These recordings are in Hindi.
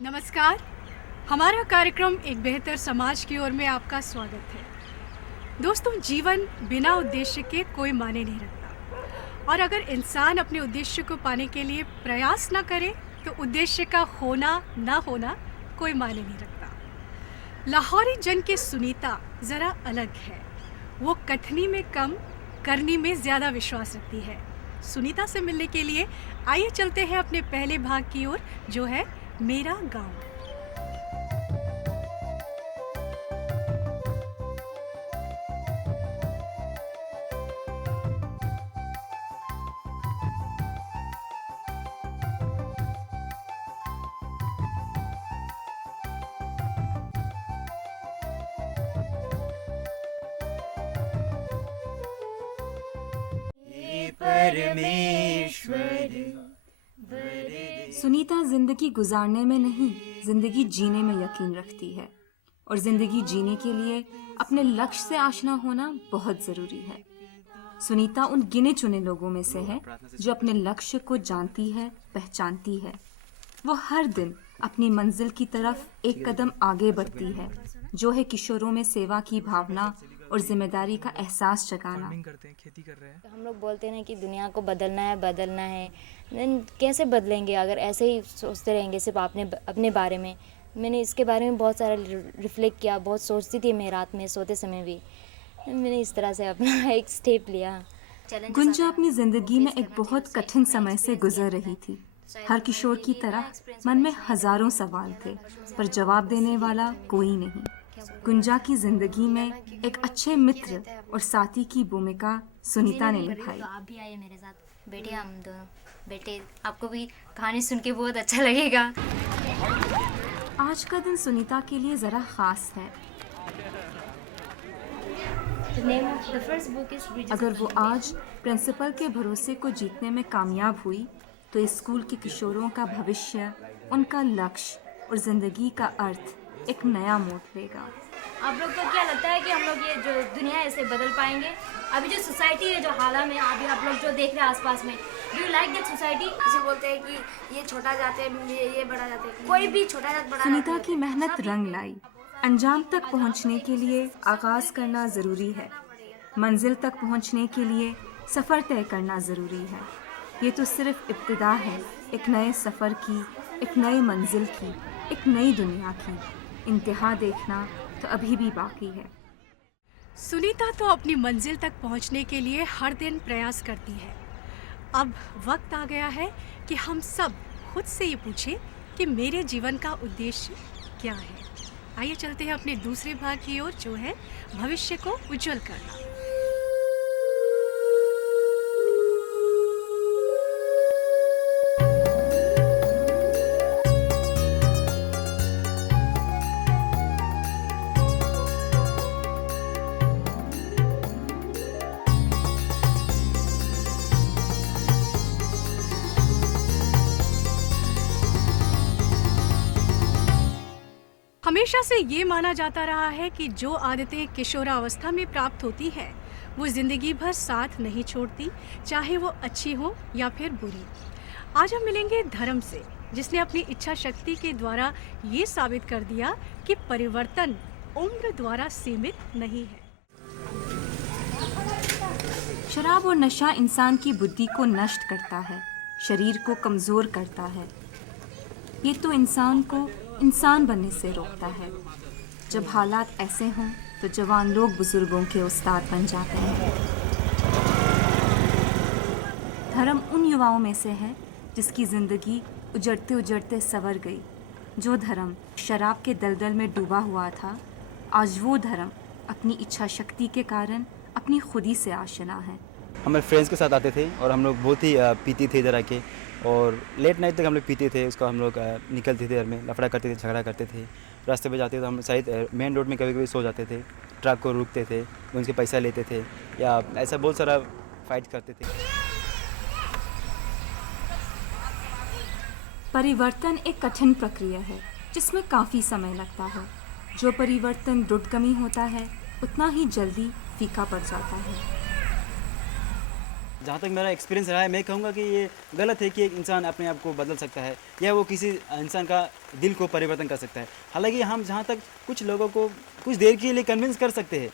नमस्कार। हमारा कार्यक्रम एक बेहतर समाज की ओर में आपका स्वागत है। दोस्तों, जीवन बिना उद्देश्य के कोई मायने नहीं रखता, और अगर इंसान अपने उद्देश्य को पाने के लिए प्रयास न करे तो उद्देश्य का होना ना होना कोई मायने नहीं रखता। लाहौरी जन के सुनीता ज़रा अलग है। वो कथनी में कम, करनी में ज़्यादा विश्वास रखती है। सुनीता से मिलने के लिए आइए चलते हैं अपने पहले भाग की ओर, जो है मेरा गांव। सुनीता जिंदगी गुजारने में नहीं, जिंदगी जीने में यकीन रखती है, और जिंदगी जीने के लिए अपने लक्ष्य से आशना होना बहुत जरूरी है। सुनीता उन गिने चुने लोगों में से है जो अपने लक्ष्य को जानती है, पहचानती है। वो हर दिन अपनी मंजिल की तरफ एक कदम आगे बढ़ती है, जो है किशोरों में सेवा की भावना और जिम्मेदारी का एहसास जगाना। हम लोग बोलते हैं ना कि दुनिया को बदलना है, बदलना है, लेकिन कैसे बदलेंगे अगर ऐसे ही सोचते रहेंगे सिर्फ अपने बारे में। मैंने इसके बारे में बहुत सारा रिफ्लेक्ट किया, बहुत सोचती थी मैं रात में सोते समय भी। मैंने इस तरह से अपना एक स्टेप लिया। गुंजा अपनी जिंदगी में एक बहुत कठिन समय से गुजर रही थी। हर किशोर की तरह मन में हजारों सवाल थे, पर जवाब देने वाला कोई नहीं। गुंजा की जिंदगी में एक अच्छे मित्र और साथी की भूमिका सुनीता ने निभाई। आप भी आइए मेरे साथ, बैठे हम दोनों। बेटे, आपको भी कहानी सुन के बहुत अच्छा लगेगा। आज का दिन सुनीता के लिए जरा खास है। अगर वो आज प्रिंसिपल के भरोसे को जीतने में कामयाब हुई तो इस स्कूल के किशोरों का भविष्य, उनका लक्ष्य और जिंदगी का अर्थ एक नया मोड़ लेगा। आप लोग को क्या लगता है कि हम लोग ये जो दुनिया है इसे बदल पाएंगे? अभी जो सोसाइटी है, जो हालात में अभी आप लोग जो देख रहे हैं आसपास में, do you like that society? इसे बोलते हैं कि ये छोटा जाते हैं, ये बड़ा जाते हैं, कोई भी छोटा जात बड़ा। सुनीता की मेहनत रंग लाई। अंजाम तक पहुंचने के लिए आगाज करना जरूरी है। मंजिल तक पहुंचने के लिए सफर तय करना जरूरी है। ये तो सिर्फ इब्तिदा है एक नए सफर की, एक नई मंजिल की, एक नई दुनिया की। इंतहा देखना तो अभी भी बाकी है। सुनीता तो अपनी मंजिल तक पहुंचने के लिए हर दिन प्रयास करती है। अब वक्त आ गया है कि हम सब खुद से ये पूछें कि मेरे जीवन का उद्देश्य क्या है। आइए चलते हैं अपने दूसरे भाग की ओर, जो है भविष्य को उज्जवल करना। हमेशा से ये माना जाता रहा है कि जो आदतें किशोरावस्था में प्राप्त होती हैं वो ज़िंदगी भर साथ नहीं छोड़ती, चाहे वो अच्छी हो या फिर बुरी। आज हम मिलेंगे धर्म से, जिसने अपनी इच्छा शक्ति के द्वारा ये साबित कर दिया कि परिवर्तन उम्र द्वारा सीमित नहीं है। शराब और नशा इंसान की बुद्धि को नष्ट करता है, शरीर को कमज़ोर करता है। ये तो इंसान को इंसान बनने से रोकता है। जब हालात ऐसे हों तो जवान लोग बुजुर्गों के उस्ताद बन जाते हैं। धर्म उन युवाओं में से है जिसकी ज़िंदगी उजड़ते उजड़ते संवर गई। जो धर्म शराब के दलदल में डूबा हुआ था, आज वो धर्म अपनी इच्छा शक्ति के कारण अपनी खुदी से आशना है। हमारे फ्रेंड्स के साथ आते थे और हम लोग बहुत ही पीते थे इधर आके, और लेट नाइट तक हम लोग पीते थे। उसका हम लोग निकलते थे, घर में लफड़ा करते थे, झगड़ा करते थे। रास्ते पे जाते थे हम शायद मेन रोड में कभी कभी सो जाते थे, ट्रक को रुकते थे, उनसे पैसा लेते थे, या ऐसा बहुत सारा फाइट करते थे। परिवर्तन एक कठिन प्रक्रिया है जिसमें काफ़ी समय लगता है। जो परिवर्तन द्रुतगामी होता है उतना ही जल्दी फीका पड़ जाता है। जहाँ तक मेरा एक्सपीरियंस रहा है, मैं कहूँगा कि ये गलत है कि एक इंसान अपने आप को बदल सकता है या वो किसी इंसान का दिल को परिवर्तन कर सकता है। हालांकि हम जहाँ तक कुछ लोगों को कुछ देर के लिए कन्विंस कर सकते हैं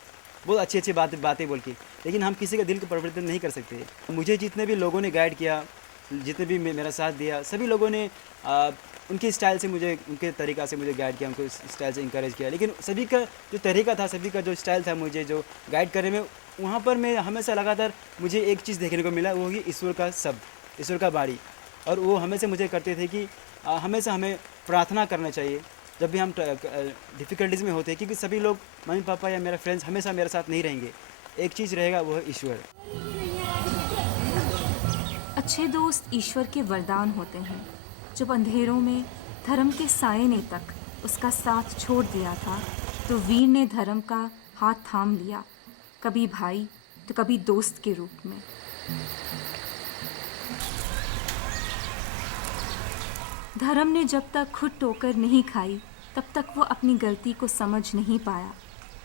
बहुत अच्छी अच्छी बातें बोल के, लेकिन हम किसी का दिल को परिवर्तन नहीं कर सकते। मुझे जितने भी लोगों ने गाइड किया, जितने भी मेरा साथ दिया, सभी लोगों ने उनके स्टाइल से मुझे, उनके तरीक़ा से मुझे गाइड किया, उनको स्टाइल से इंकरेज किया। लेकिन सभी का जो तरीका था, सभी का जो स्टाइल था, मुझे जो गाइड करने में, वहाँ पर मैं हमेशा लगातार मुझे एक चीज़ देखने को मिला, वो ही ईश्वर का शब्द, ईश्वर का बाणी। और वो हमेशा मुझे करते थे कि हमेशा हमें प्रार्थना करना चाहिए जब भी हम डिफ़िकल्टीज़ में होते हैं, क्योंकि सभी लोग, मम्मी पापा या मेरे फ्रेंड्स हमेशा मेरे साथ नहीं रहेंगे। एक चीज़ रहेगा, वो है ईश्वर। अच्छे दोस्त ईश्वर के वरदान होते हैं। जब अंधेरों में धर्म के साये ने तक उसका साथ छोड़ दिया था, तो वीर ने धर्म का हाथ थाम लिया, कभी भाई तो कभी दोस्त के रूप में। धर्म ने जब तक खुद ठोकर नहीं खाई, तब तक वो अपनी गलती को समझ नहीं पाया।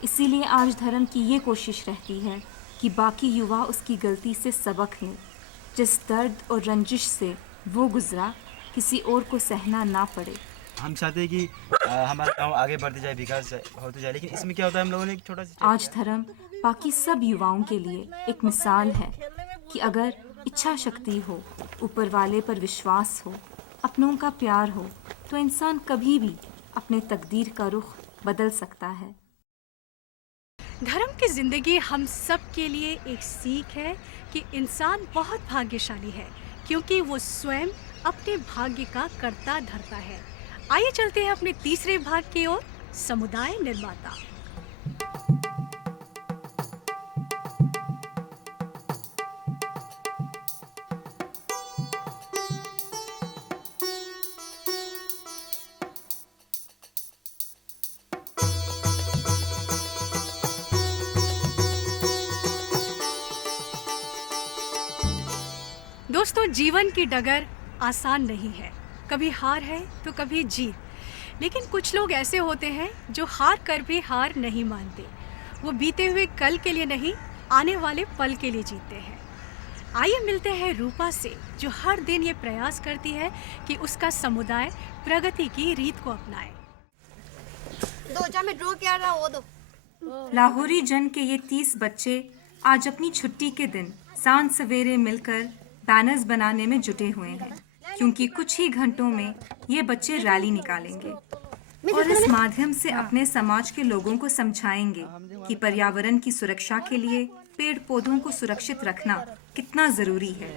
इसीलिए आज धर्म की ये कोशिश रहती है कि बाकी युवा उसकी गलती से सबक लें। जिस दर्द और रंजिश से वो गुजरा, किसी और को सहना ना पड़े। हम चाहते हैं कि हमारा गांव आगे बढ़ते जाए, विकास होते जाए, लेकिन इसमें क्या होता है, हम लोगों ने एक छोटा सा आज धर्म बाकी सब युवाओं के लिए एक मिसाल है कि अगर इच्छा शक्ति हो, ऊपर वाले पर विश्वास हो, अपनों का प्यार हो, तो इंसान कभी भी अपने तकदीर का रुख बदल सकता है। धर्म की ज़िंदगी हम सब के लिए एक सीख है कि इंसान बहुत भाग्यशाली है, क्योंकि वो स्वयं अपने भाग्य का कर्ता धर्ता है। आइए चलते हैं अपने तीसरे भाग की ओर, समुदाय निर्माता। दोस्तों, जीवन की डगर आसान नहीं है। कभी हार है तो कभी जीत। लेकिन कुछ लोग ऐसे होते हैं जो हार कर भी हार नहीं मानते। वो बीते हुए कल के लिए नहीं, आने वाले पल के लिए जीते हैं। आइए मिलते हैं रूपा से, जो हर दिन ये प्रयास करती है कि उसका समुदाय प्रगति की रीत को अपनाए। दो जा में ड्रॉ किया रहा वो दो। लाहौरी जन के ये 30 बच्चे आज अपनी छुट्टी के दिन सांझ सवेरे मिलकर बैनर्स बनाने में जुटे हुए हैं, क्योंकि कुछ ही घंटों में ये बच्चे रैली निकालेंगे और इस माध्यम से अपने समाज के लोगों को समझाएंगे कि पर्यावरण की सुरक्षा के लिए पेड़ पौधों को सुरक्षित रखना कितना जरूरी है।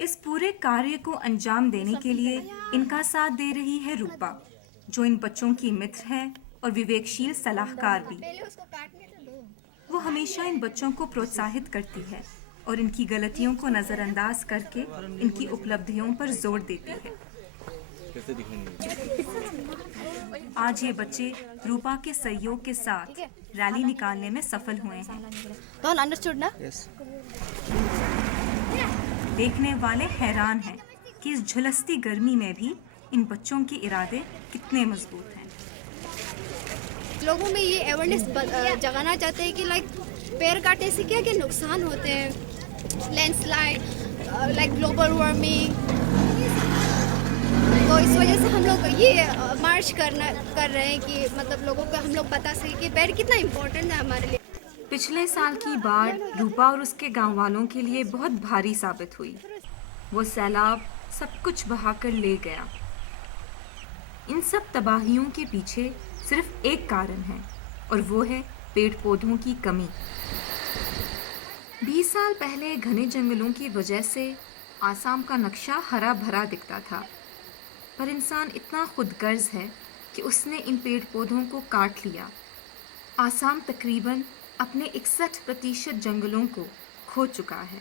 इस पूरे कार्य को अंजाम देने के लिए इनका साथ दे रही है रूपा, जो इन बच्चों की मित्र है और विवेकशील सलाहकार भी। वो हमेशा इन बच्चों को प्रोत्साहित करती है और इनकी गलतियों को नज़रअंदाज करके इनकी उपलब्धियों पर जोर देती है। आज ये बच्चे रूपा के सहयोग के साथ रैली निकालने में सफल हुए हैं। Don't understood ना? देखने वाले हैरान हैं कि इस झुलसती गर्मी में भी इन बच्चों के इरादे कितने मजबूत हैं। लोगों में ये अवेयरनेस जगाना चाहते हैं कि लाइक पेड़ काटने से क्या क्या नुकसान होते हैं, लैंडस्लाइड, लाइक ग्लोबल वार्मिंग। तो इस वजह से हम लोग ये मार्च कर रहे हैं कि मतलब लोगों को हम लोग बता सकें कि पेड़ कितना इम्पोर्टेंट है हमारे लिए। पिछले साल की बाढ़ रूपा और उसके गांव वालों के लिए बहुत भारी साबित हुई। वो सैलाब सब कुछ बहाकर ले गया। इन सब तबाहियों के पीछे सिर्फ एक कारण है, और वो है पेड़ पौधों की कमी। 20 साल पहले घने जंगलों की वजह से आसाम का नक्शा हरा भरा दिखता था, पर इंसान इतना खुदगर्ज है कि उसने इन पेड़ पौधों को काट लिया। आसाम तकरीबन अपने 61% जंगलों को खो चुका है।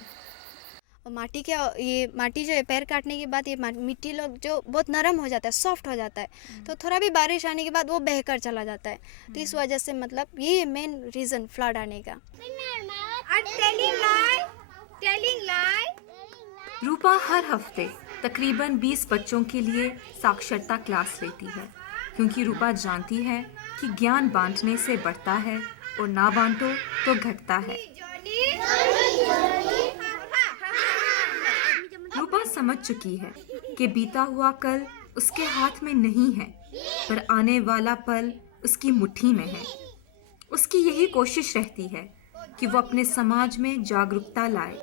और माटी के ये माटी जो है पेड़ काटने के बाद ये मिट्टी लोग जो बहुत नरम हो जाता है, सॉफ्ट हो जाता है, तो थोड़ा भी बारिश आने के बाद वो बहकर चला जाता है। तो इस वजह से मतलब ये मेन रीज़न फ्लड आने का। रूपा हर हफ्ते तकरीबन 20 बच्चों के लिए साक्षरता क्लास लेती है, क्योंकि रूपा जानती है कि ज्ञान बांटने से बढ़ता है और ना बांटो तो घटता है। रूपा समझ चुकी है कि बीता हुआ कल उसके हाथ में नहीं है, पर आने वाला पल उसकी मुट्ठी में है। उसकी यही कोशिश रहती है कि वो अपने समाज में जागरूकता लाए,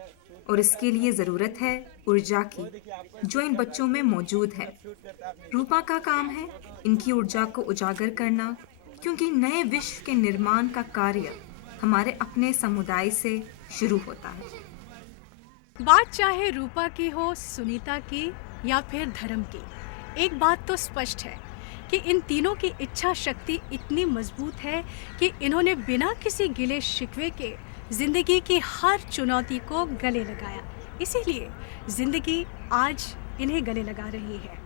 और इसके लिए ज़रूरत है ऊर्जा की, जो इन बच्चों में मौजूद है। रूपा का काम है इनकी ऊर्जा को उजागर करना, क्योंकि नए विश्व के निर्माण का कार्य हमारे अपने समुदाय से शुरू होता है। बात चाहे रूपा की हो, सुनीता की या फिर धर्म की, एक बात तो स्पष्ट है कि इन तीनों की इच्छा शक्ति इतनी मजबूत है कि इन्होंने बिना किसी गिले शिकवे के जिंदगी की हर चुनौती को गले लगाया। इसीलिए जिंदगी आज इन्हें गले लगा रही है।